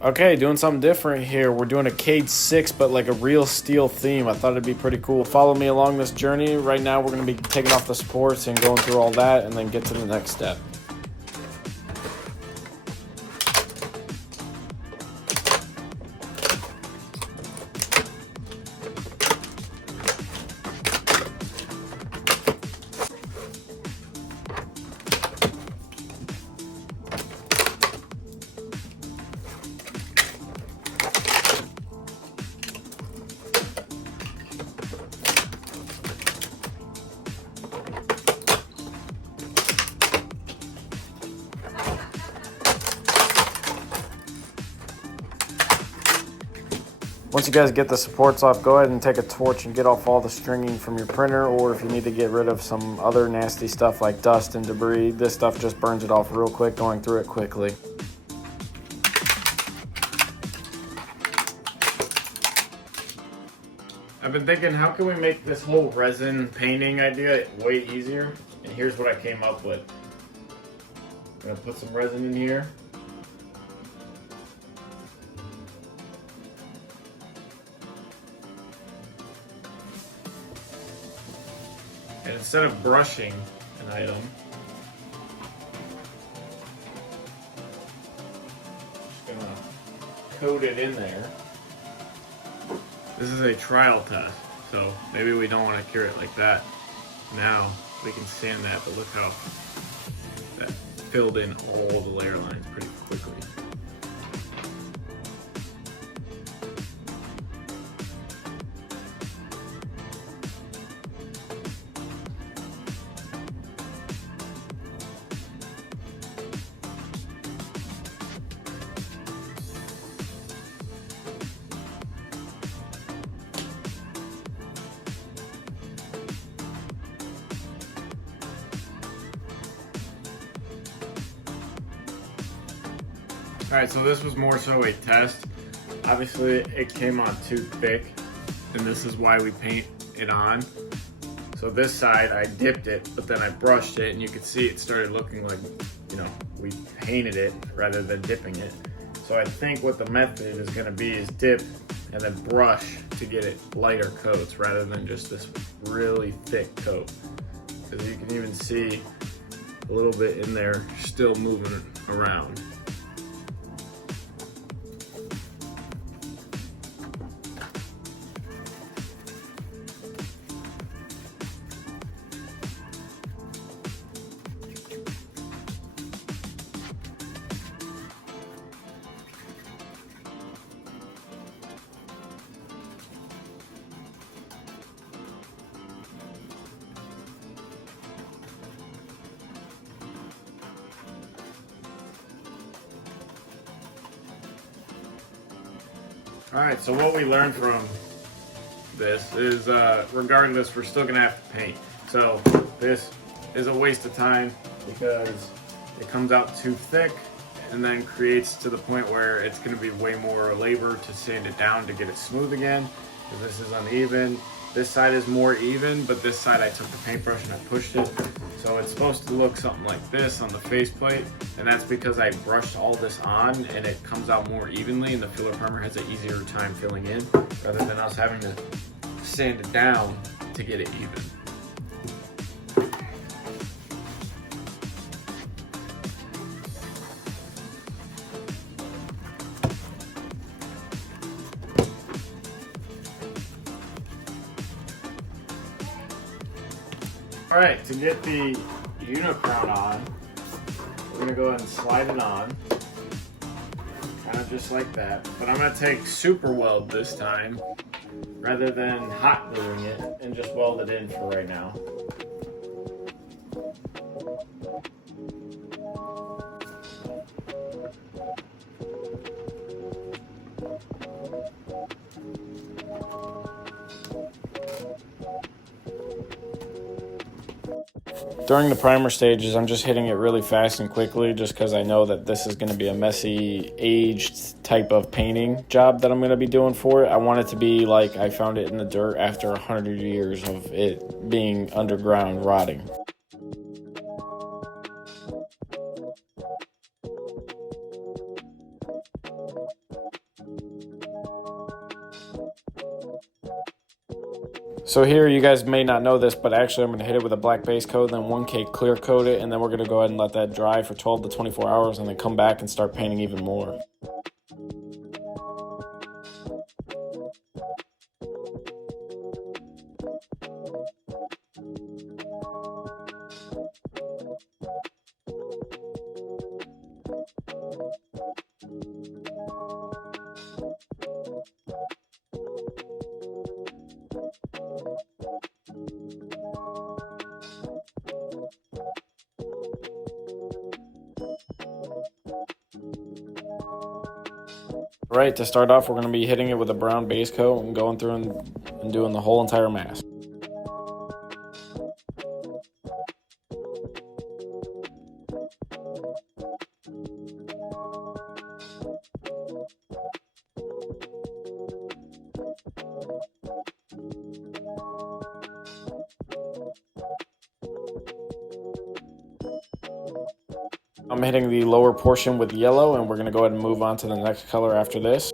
Okay, doing something different here. We're doing a Cayde 6, but like a RealSteel theme. I thought it'd be pretty cool. Follow me along this journey. Right now, we're going to be taking off the supports and going through all that and then get to the next step. Once you guys get the supports off, go ahead and take a torch and get off all the stringing from your printer, or if you need to get rid of some other nasty stuff like dust and debris, this stuff just burns it off real quick, going through it quickly. I've been thinking, how can we make this whole resin painting idea way easier? And here's what I came up with. I'm gonna put some resin in here. And instead of brushing an item, I'm just gonna coat it in there. This is a trial test, so maybe we don't want to cure it like that. Now we can sand that, but look how that filled in all the layer lines pretty quickly. Alright, so this was more so a test. Obviously it came on too thick, and this is why we paint it on. So this side I dipped it, but then I brushed it, and you could see it started looking like, you know, we painted it rather than dipping it. So I think what the method is going to be is dip and then brush to get it lighter coats rather than just this really thick coat. Because you can even see a little bit in there still moving around. Alright, so what we learned from this is, regardless, we're still going to have to paint. So this is a waste of time because it comes out too thick and then creates to the point where it's going to be way more labor to sand it down to get it smooth again, because this is uneven. This side is more even, but this side I took the paintbrush and I pushed it. So it's supposed to look something like this on the faceplate, and that's because I brushed all this on and it comes out more evenly, and the filler primer has an easier time filling in rather than us having to sand it down to get it even. Alright, to get the unicrown on, we're going to go ahead and slide it on, kind of just like that. But I'm going to take super weld this time, rather than hot gluing it, and just weld it in for right now. During the primer stages, I'm just hitting it really fast and quickly just because I know that this is going to be a messy, aged type of painting job that I'm going to be doing for it. I want it to be like I found it in the dirt after 100 years of it being underground rotting. So here, you guys may not know this, but actually I'm going to hit it with a black base coat, then 1K clear coat it, and then we're going to go ahead and let that dry for 12 to 24 hours and then come back and start painting even more. Right, to start off, we're going to be hitting it with a brown base coat and going through and doing the whole entire mask. I'm hitting the lower portion with yellow, and we're going to go ahead and move on to the next color after this.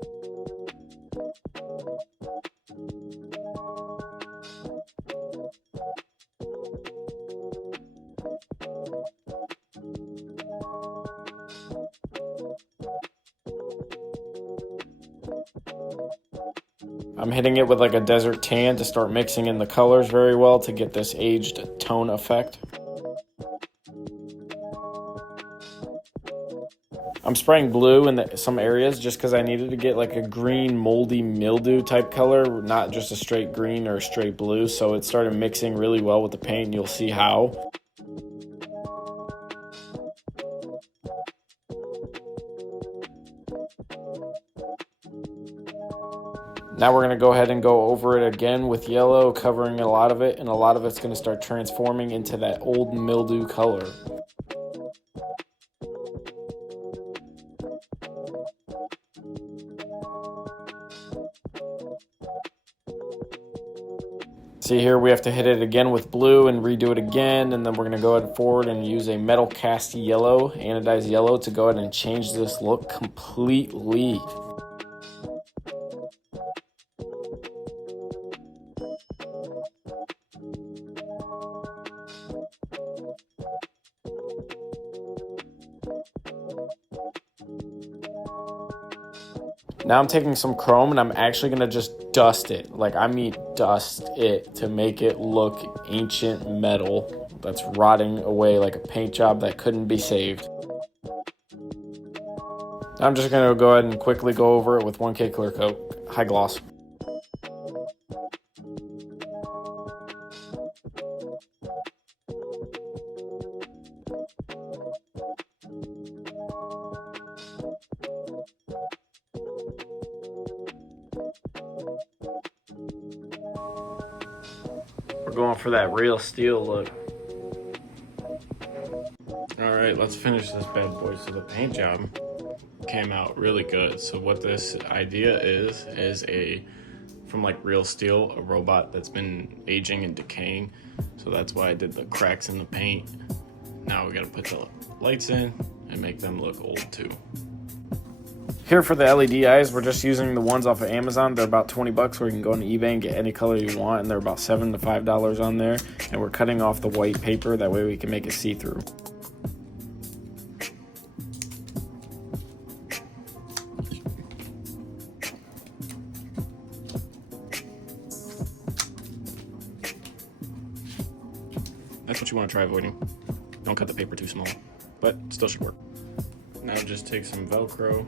I'm hitting it with like a desert tan to start mixing in the colors very well to get this aged tone effect. I'm spraying blue in some areas just because I needed to get like a green moldy mildew type color, not just a straight green or a straight blue. So it started mixing really well with the paint, and you'll see how. Now we're going to go ahead and go over it again with yellow, covering a lot of it, and a lot of it's going to start transforming into that old mildew color. See here, we have to hit it again with blue and redo it again, and then we're going to go ahead forward and use a metal cast yellow, anodized yellow, to go ahead and change this look completely. Now I'm taking some chrome and I'm actually going to just dust it. Like, I mean dust it to make it look ancient metal that's rotting away like a paint job that couldn't be saved. I'm just going to go ahead and quickly go over it with 1K clear coat, high gloss. We're going for that RealSteel look. Alright, let's finish this bad boy. So the paint job came out really good. So what this idea is from like RealSteel, a robot that's been aging and decaying. So that's why I did the cracks in the paint. Now we gotta put the lights in and make them look old too. Here for the LED eyes, we're just using the ones off of Amazon. They're about 20 bucks, where you can go on eBay and get any color you want, and they're about $7 to $5 on there. And we're cutting off the white paper, that way we can make it see-through. That's what you want to try avoiding. Don't cut the paper too small, but still should work. Now just take some Velcro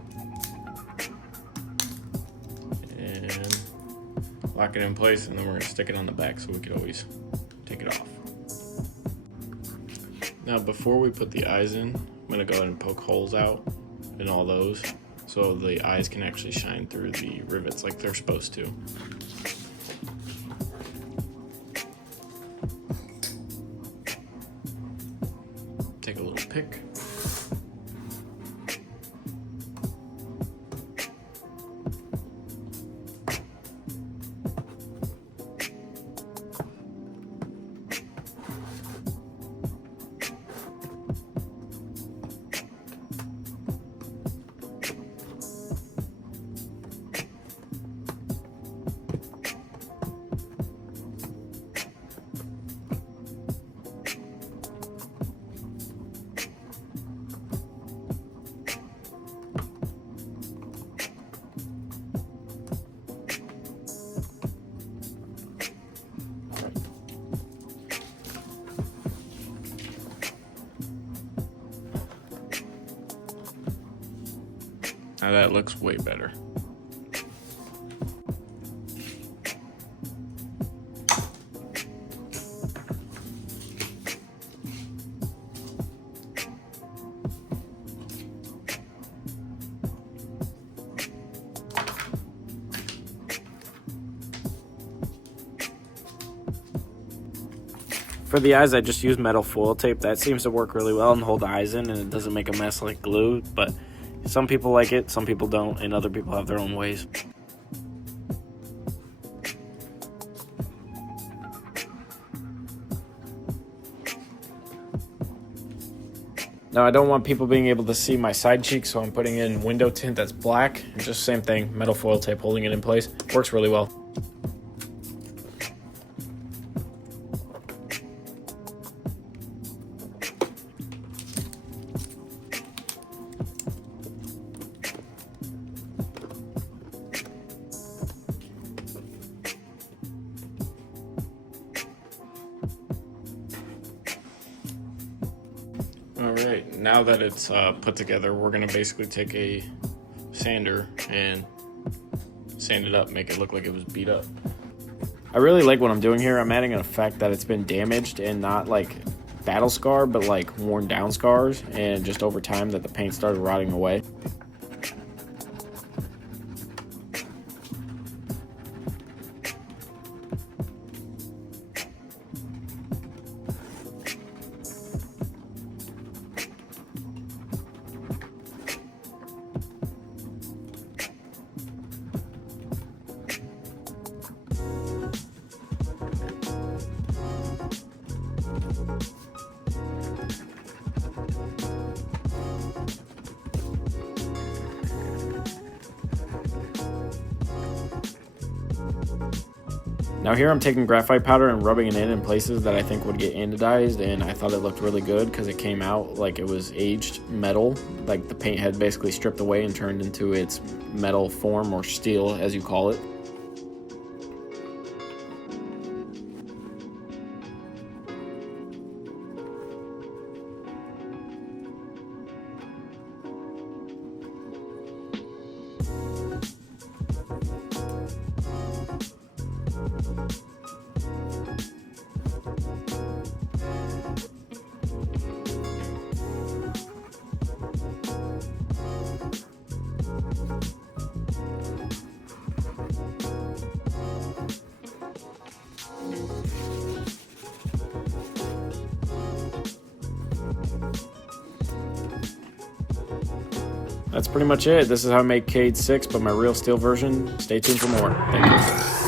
and lock it in place, and then we're going to stick it on the back so we can always take it off. Now before we put the eyes in, I'm going to go ahead and poke holes out in all those so the eyes can actually shine through the rivets like they're supposed to. Take a little pick. Now that looks way better. For the eyes, I just use metal foil tape. That seems to work really well and hold the eyes in, and it doesn't make a mess like glue. But some people like it, some people don't, and other people have their own ways. Now, I don't want people being able to see my side cheek, so I'm putting in window tint that's black. And just same thing, metal foil tape holding it in place. Works really well. Alright, now that it's put together, we're going to basically take a sander and sand it up, make it look like it was beat up. I really like what I'm doing here. I'm adding an effect that it's been damaged and not like battle scar, but like worn down scars, and just over time that the paint started rotting away. Now here I'm taking graphite powder and rubbing it in places that I think would get anodized, and I thought it looked really good because it came out like it was aged metal, like the paint had basically stripped away and turned into its metal form, or steel as you call it. That's pretty much it. This is how I make Cayde 6, but my RealSteel version. Stay tuned for more. Thank you.